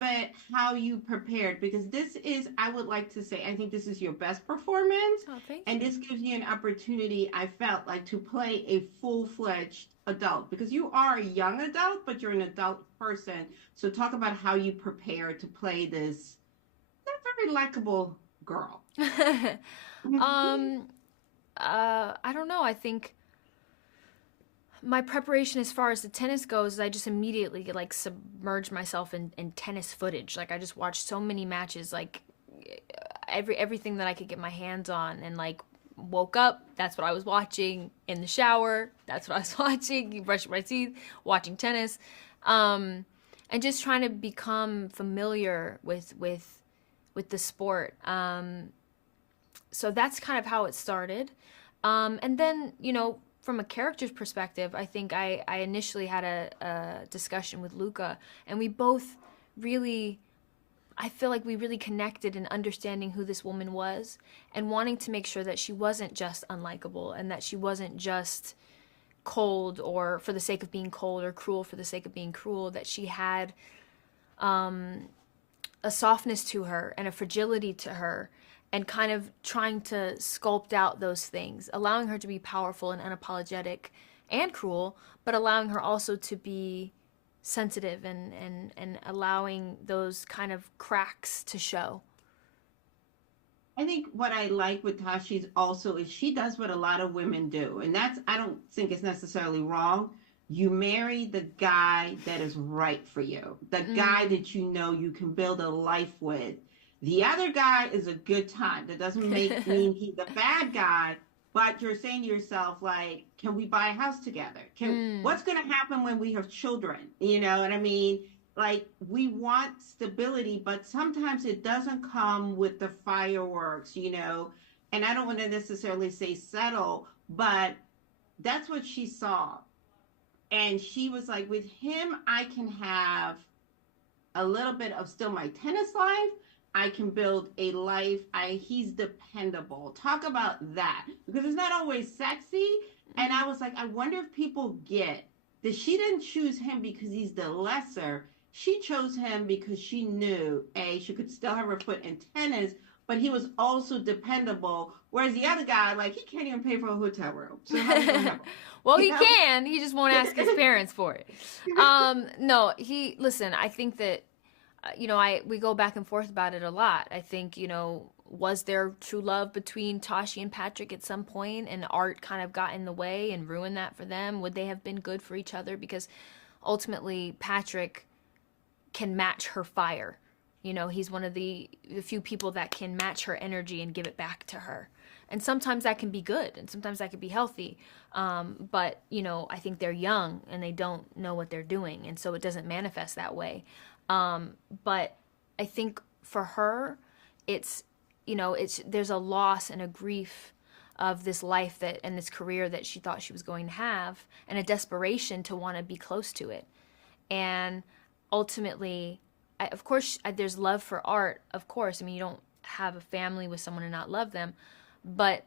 But how you prepared, because this is, I would like to say, I think this is your best performance. Oh, thank And you. this gives you an opportunity, I felt like, to play a full-fledged adult because you are a young adult, but you're an adult person. So talk about how you prepare to play this not very likable girl. um, I don't know. I think my preparation as far as the tennis goes is I just immediately like submerge myself in tennis footage. Like I just watched so many matches, like everything that I could get my hands on, and like woke up, that's what I was watching. In the shower, that's what I was watching. Brushing my teeth, watching tennis, and just trying to become familiar with the sport. So that's kind of how it started. And then, from a character's perspective, I think I initially had a discussion with Luca, and we both really, I feel like we really connected in understanding who this woman was and wanting to make sure that she wasn't just unlikable and that she wasn't just cold or for the sake of being cold or cruel for the sake of being cruel, that she had um, a softness to her and a fragility to her, and kind of trying to sculpt out those things, allowing her to be powerful and unapologetic and cruel, but allowing her also to be sensitive and allowing those kind of cracks to show. I think what I like with Tashi's also is she does what a lot of women do, and that's, I don't think it's necessarily wrong. You marry the guy that is right for you, the guy Mm. that you know you can build a life with. The other guy is a good time. That doesn't make mean he's a bad guy, but you're saying to yourself, like, can we buy a house together? Can Mm. What's going to happen when we have children? You know what I mean? Like we want stability, but sometimes it doesn't come with the fireworks, And I don't want to necessarily say settle, but that's what she saw. And she was like, with him, I can have a little bit of still my tennis life. I can build a life. He's dependable. Talk about that because it's not always sexy. And Mm. I was like, I wonder if people get that she didn't choose him because he's the lesser. She chose him because she knew she could still have her foot in tennis, but he was also dependable. Whereas the other guy, like, he can't even pay for a hotel room. So how are we gonna have Well, you he know? can. He just won't ask his parents for it. No, he listen. I think that I we go back and forth about it a lot. I think was there true love between Tashi and Patrick at some point, and art kind of got in the way and ruined that for them? Would they have been good for each other? Because ultimately, Patrick can match her fire. He's one of the few people that can match her energy and give it back to her. And sometimes that can be good, and sometimes that can be healthy. But I think they're young and they don't know what they're doing, and so it doesn't manifest that way. But I think for her, it's it's there's a loss and a grief of this life that and this career that she thought she was going to have, and a desperation to want to be close to it. And ultimately, of course, there's love for art. Of course, I mean, you don't have a family with someone and not love them, but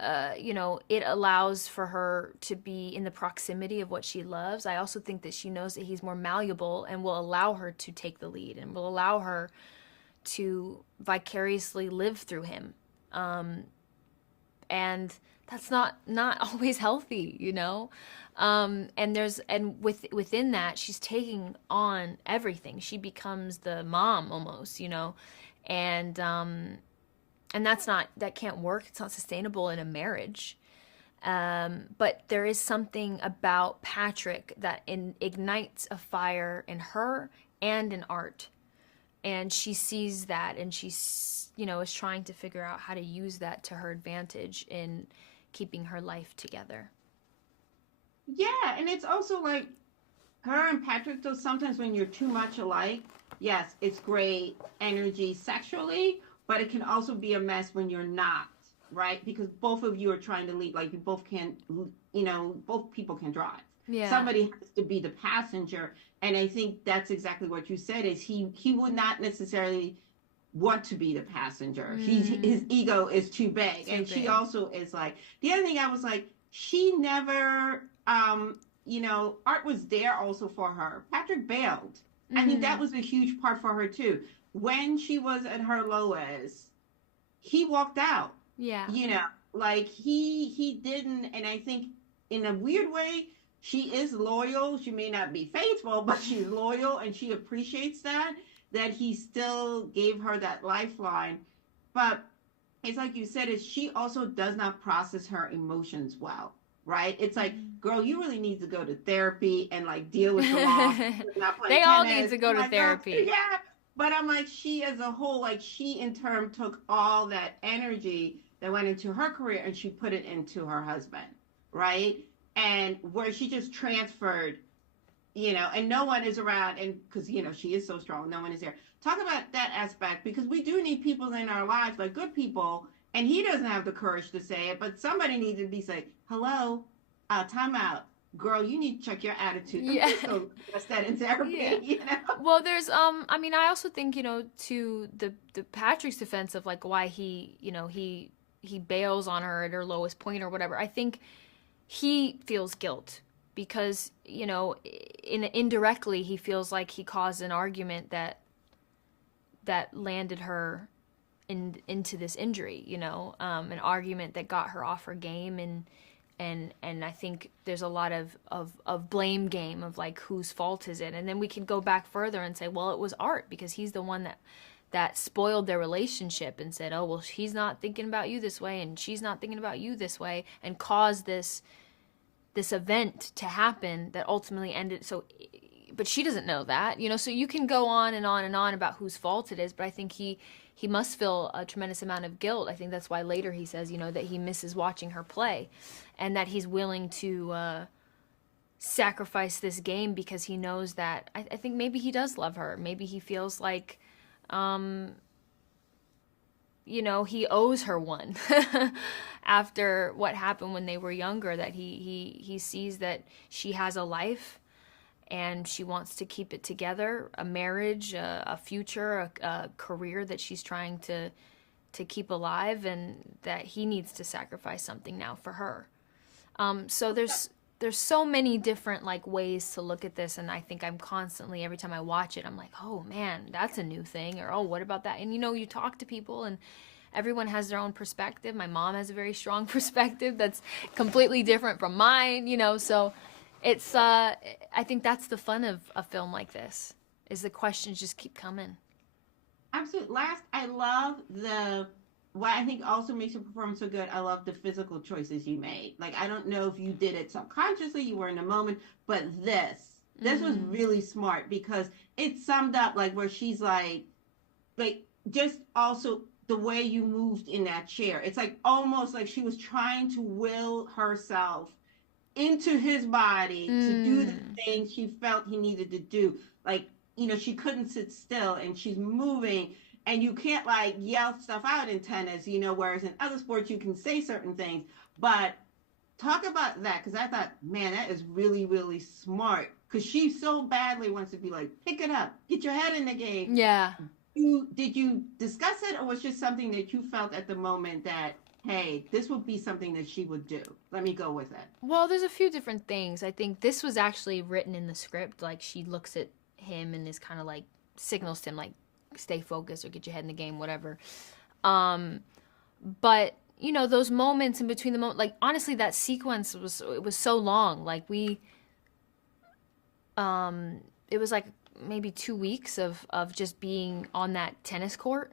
it allows for her to be in the proximity of what she loves. I also think that she knows that he's more malleable and will allow her to take the lead and will allow her to vicariously live through him. Um, and that's not always healthy. Within that, she's taking on everything. She becomes the mom almost. And that can't work. It's not sustainable in a marriage. But there is something about Patrick that ignites a fire in her and in art, and she sees that, and she's is trying to figure out how to use that to her advantage in keeping her life together. Yeah, and it's also like her and Patrick, though, sometimes when you're too much alike, yes, it's great energy sexually, but it can also be a mess when you're not, right? Because both of you are trying to lead, like you both can, both people can drive. Yeah. Somebody has to be the passenger, and I think that's exactly what you said. Is he would not necessarily want to be the passenger. His Mm, ego is too big, too and she big. also is like the other thing. I was like, she never art was there also for her. Patrick bailed. I think that Mm. was a huge part for her too. When she was at her lowest, he walked out. Yeah. You know, like he didn't, and I think in a weird way, she is loyal. She may not be faithful, but she's loyal and she appreciates that he still gave her that lifeline. But it's like you said, is she also does not process her emotions well, right? It's like, girl, you really need to go to therapy and like deal with the loss, not playing They all need tennis. to I'm go to like, girl, therapy. yeah. But I'm like, she as a whole, like she in turn took all that energy that went into her career and she put it into her husband, right? And where she just transferred, and no one is around, and because she is so strong, no one is there. Talk about that aspect because we do need people in our lives, like good people, and he doesn't have the courage to say it, but somebody needs to be say, "Hello, time out, girl. You need to check your attitude." And Yeah. please go address that in Yeah. therapy. Well, there's I mean, I also think, to the Patrick's defense of like why he bails on her at her lowest point or whatever. I think he feels guilt because, indirectly he feels like he caused an argument that landed her into this injury, an argument that got her off her game, and I think there's a lot of blame game of like whose fault is it, and then we can go back further and say, well, it was Art because he's the one that spoiled their relationship and said, oh well, he's not thinking about you this way and she's not thinking about you this way, and caused this event to happen that ultimately ended. So, but she doesn't know that, so you can go on and on and on about whose fault it is, but I think he must feel a tremendous amount of guilt. I think that's why later he says, that he misses watching her play, and that he's willing to sacrifice this game because he knows that I think maybe he does love her. Maybe he feels like, he owes her one after what happened when they were younger, that he sees that she has a life and she wants to keep it together, a marriage, a future, a career that she's trying to keep alive, and that he needs to sacrifice something now for her. So there's so many different like ways to look at this, and I think I'm constantly, every time I watch it, I'm like, oh man, that's a new thing, or oh, what about that? And you talk to people and everyone has their own perspective. My mom has a very strong perspective that's completely different from mine, so it's I think that's the fun of a film like this, is the questions just keep coming. Absolutely. Last, I love what I think also makes your performance so good. I love the physical choices you made. Like, I don't know if you did it subconsciously, you were in the moment, but this was Mm. really smart because it summed up like where she's like just also the way you moved in that chair. It's like almost like she was trying to will herself into his body to do the Mm. thing she felt he needed to do. Like, she couldn't sit still and she's moving, and you can't like yell stuff out in tennis, whereas in other sports you can say certain things. But talk about that because I thought, man, that is really, really smart because she so badly wants to be like, pick it up, get your head in the game. Yeah. Did you discuss it, or was just something that you felt at the moment that, hey, this would be something that she would do? Let me go with it. Well, there's a few different things. I think this was actually written in the script. Like, she looks at him and is kind of like signals to him like, stay focused or get your head in the game, whatever. Um, but those moments in between the moment, like honestly, that sequence was so long. Like it was like maybe 2 weeks of just being on that tennis court,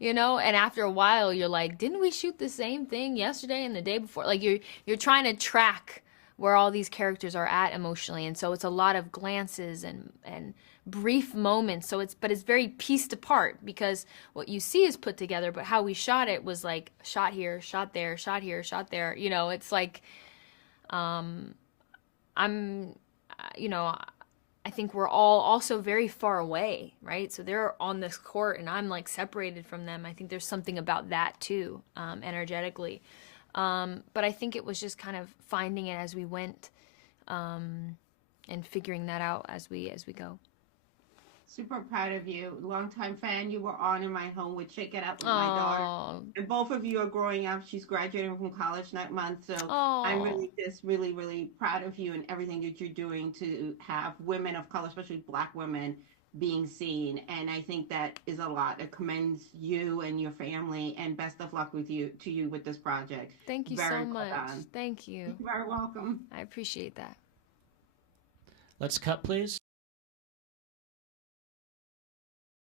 and after a while you're like, didn't we shoot the same thing yesterday and the day before? Like you're trying to track where all these characters are at emotionally, and so it's a lot of glances and brief moments. So it's very pieced apart because what you see is put together, but how we shot it was like shot here, shot there, shot here, shot there. It's like I'm I think we're all also very far away, right? So they're on this court and I'm like separated from them. I think there's something about that too, energetically. But I think it was just kind of finding it as we went, and figuring that out as we go. Super proud of you. Longtime fan. You were on in my home with Check It Out with my daughter. Oh, And both of you are growing up. She's graduating from college next month. So I'm oh, really just really, really proud of you and everything that you're doing to have women of color, especially Black women, being seen. And I think that is a lot. It commends you and your family. And best of luck with you to you with this project. thank you Very so well much. done. Thank you. You're very welcome. I appreciate that. Let's cut, please.